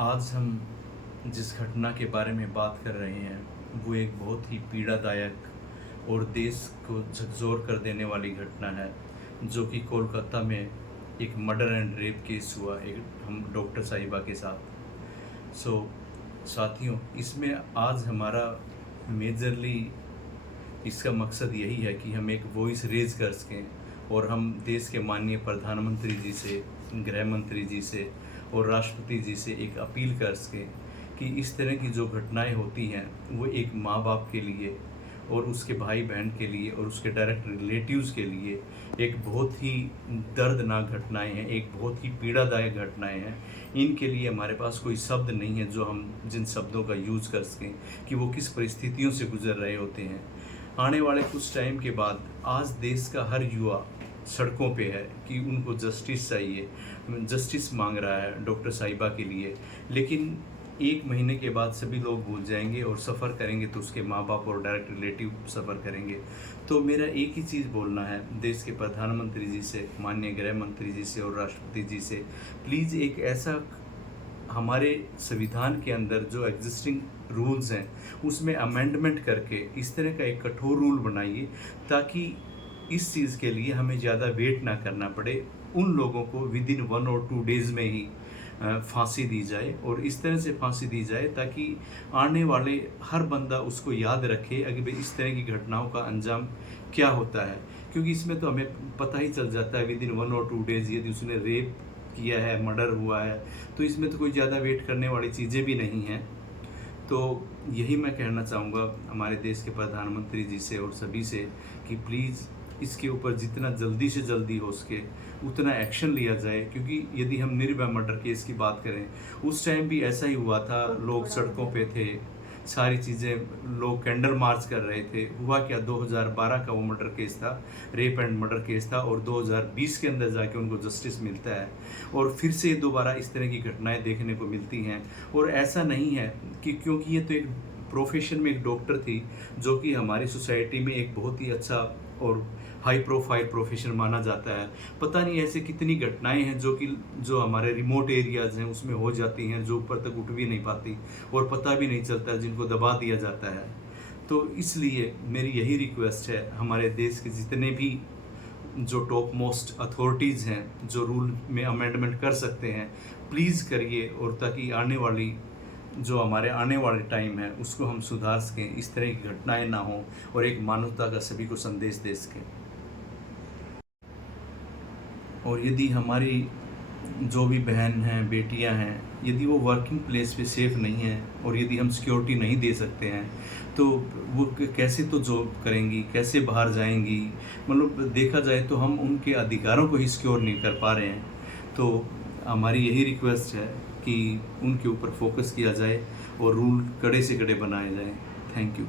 आज हम जिस घटना के बारे में बात कर रहे हैं वो एक बहुत ही पीड़ादायक और देश को झकझोर कर देने वाली घटना है, जो कि कोलकाता में एक मर्डर एंड रेप केस हुआ एक हम डॉक्टर साहिबा के साथ। साथियों, इसमें आज हमारा मेजरली इसका मकसद यही है कि हम एक वॉइस रेज कर सकें और हम देश के माननीय प्रधानमंत्री जी से, गृह मंत्री जी से और राष्ट्रपति जी से एक अपील कर सकें कि इस तरह की जो घटनाएं होती हैं वो एक माँ बाप के लिए और उसके भाई बहन के लिए और उसके डायरेक्ट रिलेटिव्स के लिए एक बहुत ही दर्दनाक घटनाएं हैं, एक बहुत ही पीड़ादायक घटनाएं हैं। इनके लिए हमारे पास कोई शब्द नहीं है जो हम जिन शब्दों का यूज़ कर सकें कि वो किस परिस्थितियों से गुजर रहे होते हैं। आने वाले कुछ टाइम के बाद आज देश का हर युवा सड़कों पे है कि उनको जस्टिस चाहिए, जस्टिस मांग रहा है डॉक्टर साहिबा के लिए। लेकिन एक महीने के बाद सभी लोग भूल जाएंगे और सफ़र करेंगे तो उसके माँ बाप और डायरेक्ट रिलेटिव सफ़र करेंगे। तो मेरा एक ही चीज़ बोलना है देश के प्रधानमंत्री जी से, माननीय गृह मंत्री जी से और राष्ट्रपति जी से, प्लीज़ एक ऐसा हमारे संविधान के अंदर जो एग्जिस्टिंग रूल्स हैं उसमें अमेंडमेंट करके इस तरह का एक कठोर रूल बनाइए ताकि इस चीज़ के लिए हमें ज़्यादा वेट ना करना पड़े। उन लोगों को विद इन 1 और 2 डेज़ में ही फांसी दी जाए और इस तरह से फांसी दी जाए ताकि आने वाले हर बंदा उसको याद रखे अगर भाई इस तरह की घटनाओं का अंजाम क्या होता है। क्योंकि इसमें तो हमें पता ही चल जाता है विद इन 1 और 2 डेज़ यदि उसने रेप किया है, मर्डर हुआ है, तो इसमें तो कोई ज़्यादा वेट करने वाली चीज़ें भी नहीं हैं। तो यही मैं कहना चाहूँगा हमारे देश के प्रधानमंत्री जी से और सभी से कि प्लीज़ इसके ऊपर जितना जल्दी से जल्दी हो सके उतना एक्शन लिया जाए। क्योंकि यदि हम निर्भया मर्डर केस की बात करें, उस टाइम भी ऐसा ही हुआ था, लोग सड़कों पे थे, सारी चीज़ें, लोग कैंडल मार्च कर रहे थे। हुआ क्या, 2012 का वो मर्डर केस था, रेप एंड मर्डर केस था और 2020 के अंदर जाके उनको जस्टिस मिलता है और फिर से दोबारा इस तरह की घटनाएं देखने को मिलती हैं। और ऐसा नहीं है कि क्योंकि ये तो एक प्रोफेशन में एक डॉक्टर थी जो कि हमारी सोसाइटी में एक बहुत ही अच्छा और हाई प्रोफाइल प्रोफेशन माना जाता है। पता नहीं ऐसे कितनी घटनाएं हैं जो हमारे रिमोट एरियाज़ हैं उसमें हो जाती हैं, जो ऊपर तक उठ भी नहीं पाती और पता भी नहीं चलता, जिनको दबा दिया जाता है। तो इसलिए मेरी यही रिक्वेस्ट है हमारे देश के जितने भी जो टॉप मोस्ट अथॉरिटीज़ हैं जो रूल में अमेंडमेंट कर सकते हैं, प्लीज़ करिए और ताकि हमारे आने वाले टाइम है उसको हम सुधार सकें, इस तरह की घटनाएं ना हो और एक मानवता का सभी को संदेश दे सकें। और यदि हमारी जो भी बहन हैं, बेटियां हैं, यदि वो वर्किंग प्लेस पे सेफ़ नहीं हैं और यदि हम सिक्योरिटी नहीं दे सकते हैं तो वो कैसे तो जॉब करेंगी, कैसे बाहर जाएंगी। मतलब देखा जाए तो हम उनके अधिकारों को ही सिक्योर नहीं कर पा रहे हैं। तो हमारी यही रिक्वेस्ट है कि उनके ऊपर फोकस किया जाए और रूल कड़े से कड़े बनाए जाएं। Thank you.